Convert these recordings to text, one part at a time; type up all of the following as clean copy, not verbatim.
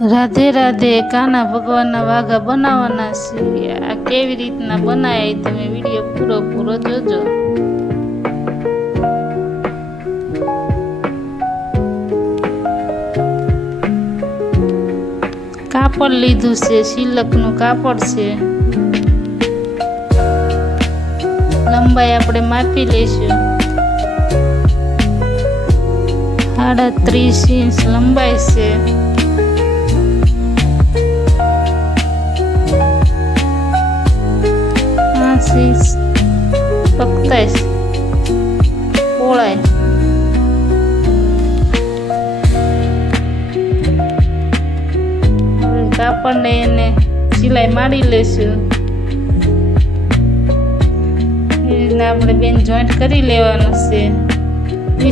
રાધે રાધે. કાના ભગવાનના વાઘા બનાવવાના છે. આ કેવી રીતના બનાય તમે વિડીયો પૂરો જોજો. કાપડ લીધું છે, સિલકનું કાપડ છે. લંબાઈ આપણે માપી લઈશું. 37 ઇંચ લંબાઈ છે. પકતાઈસ પોળાય. હવે કાપડને એને સિલાઈ મારી લઈશું. એ રીતના આપણે બેન જોઈન્ટ કરી લેવાનું છે.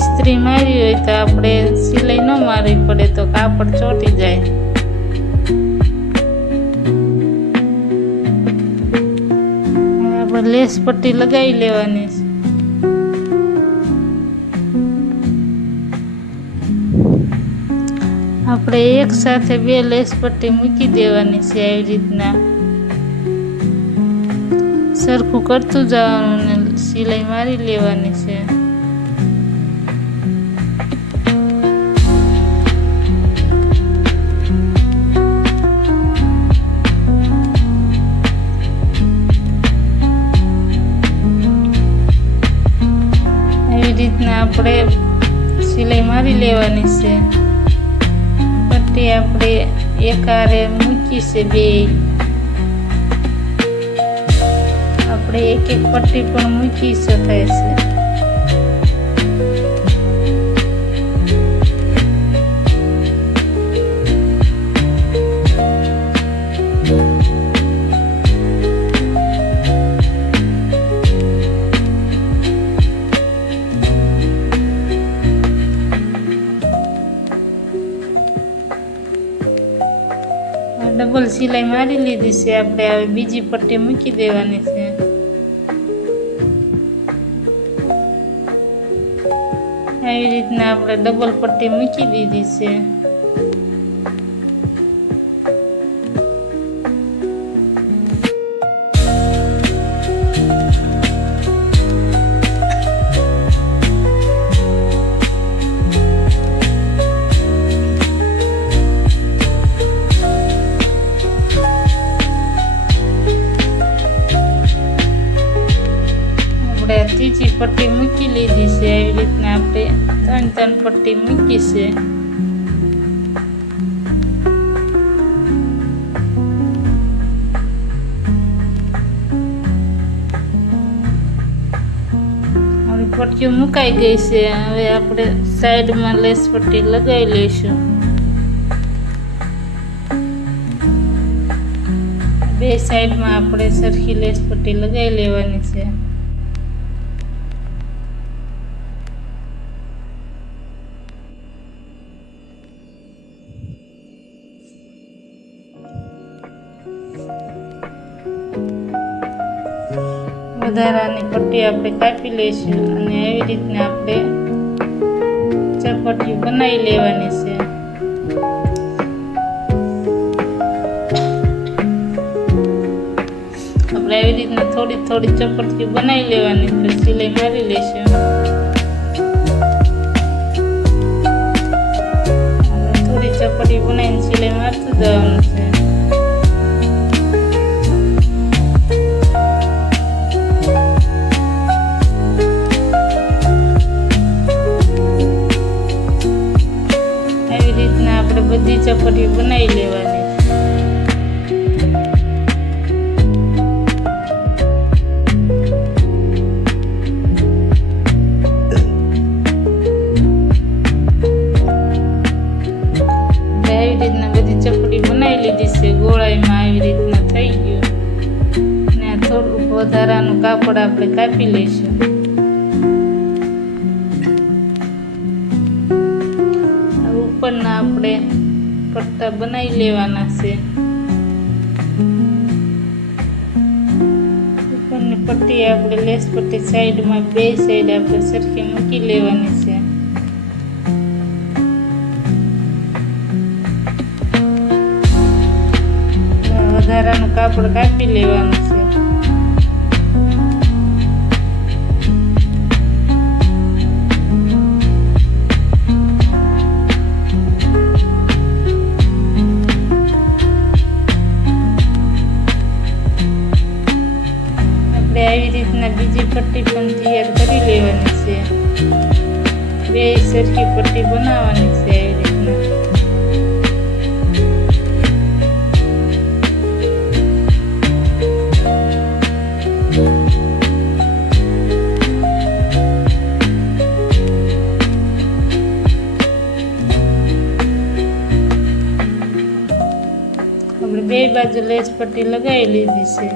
ઇસ્ત્રી મારી હોય તો આપણે સિલાઈ ન મારવી પડે તો કાપડ ચોંટી જાય. લેસ પટ્ટી લગાવી લેવાની છે. આપણે એક સાથે 2 લેસ પટ્ટી મૂકી દેવાની છે. આવી રીતના સરખું કરતું જવાનું ને સિલાઈ મારી લેવાની છે. રીતના આપણે સિલાઈ મારી લેવાની છે. પટ્ટી આપણે એકારે મૂકી છે. 2 આપણે એક પટ્ટી પણ મૂકી શકાય છે. ડબલ સિલાઈ મારી લીધી છે. આપણે હવે બીજી પટ્ટી મૂકી દેવાની છે. આવી રીતના આપણે ડબલ પટ્ટી મૂકી દીધી છે. ત્રીજી પટ્ટી મૂકી લીધી છે. આવી રીતના આપણે 3 પટ્ટી મૂકી છે. હવે પટ્ટીઓ મુકાઈ ગઈ છે. હવે આપણે સાઈડમાં લેસ પટ્ટી લગાવી લઈશું. 2 સાઈડમાં આપણે સરખી લેસ પટ્ટી લગાવી લેવાની છે. વધારાની પટ્ટી આપણે કાપી લઈશું અને એવી રીતના આપણે ચપટીઓ બનાવી લેવાની છે. આપણે એવી રીતના થોડી ચપટીઓ બનાવી લેવાની છે. સિલાઈ મારી લઈશું. થોડી ચપટી બનાવીને સિલાઈ મારતું જવાનું છે. બધી ચપટી બનાવી લેવાની. આવી રીતના બધી ચપટી બનાવી લીધી છે. ગોળાઈમાં આવી રીતના થઈ ગયું. ને થોડુંક વધારાનું કાપડ આપણે કાપી લઈશું. ઉપરના આપણે પટ્ટા બનાવી લેવાના છે. ઉપરની પટ્ટી આપણે લેસ પટ્ટી સાઈડમાં 2 સાઈડ આપણે સરખી મૂકી લેવાની છે. વધારાનું કાપડ કાપી લેવાનું છે. આપણે આવી રીતના બીજી પટ્ટી પણ તૈયાર કરી લેવાની છે. બે સરખી પટ્ટી બનાવવાની છે આવી રીતના. આપણે બે બાજુ લેસ પટ્ટી લગાવી લીધી છે.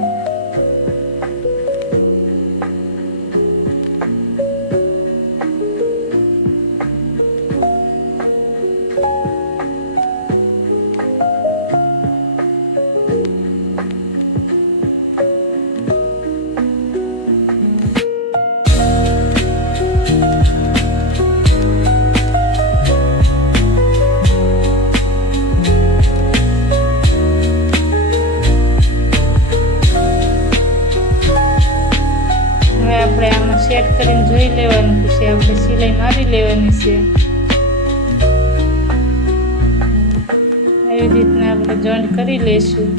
આપણે આમાં સેટ કરીને જોઈ લેવાનું, પછી આપણે સિલાઈ મારી લેવાની છે. આવી રીતના આપણે જોઈન્ટ કરી લઈશું.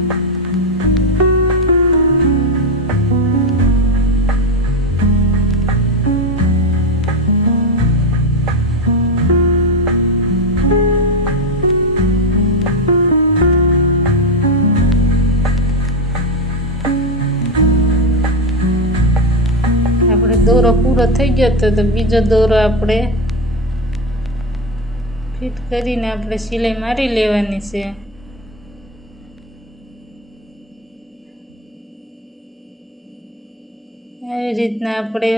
દોરો પૂરો થઈ ગયો તો બીજો દોરો આપણે ફિટ કરીને આપણે સિલાઈ મારી લેવાની છે. આવી રીતના આપણે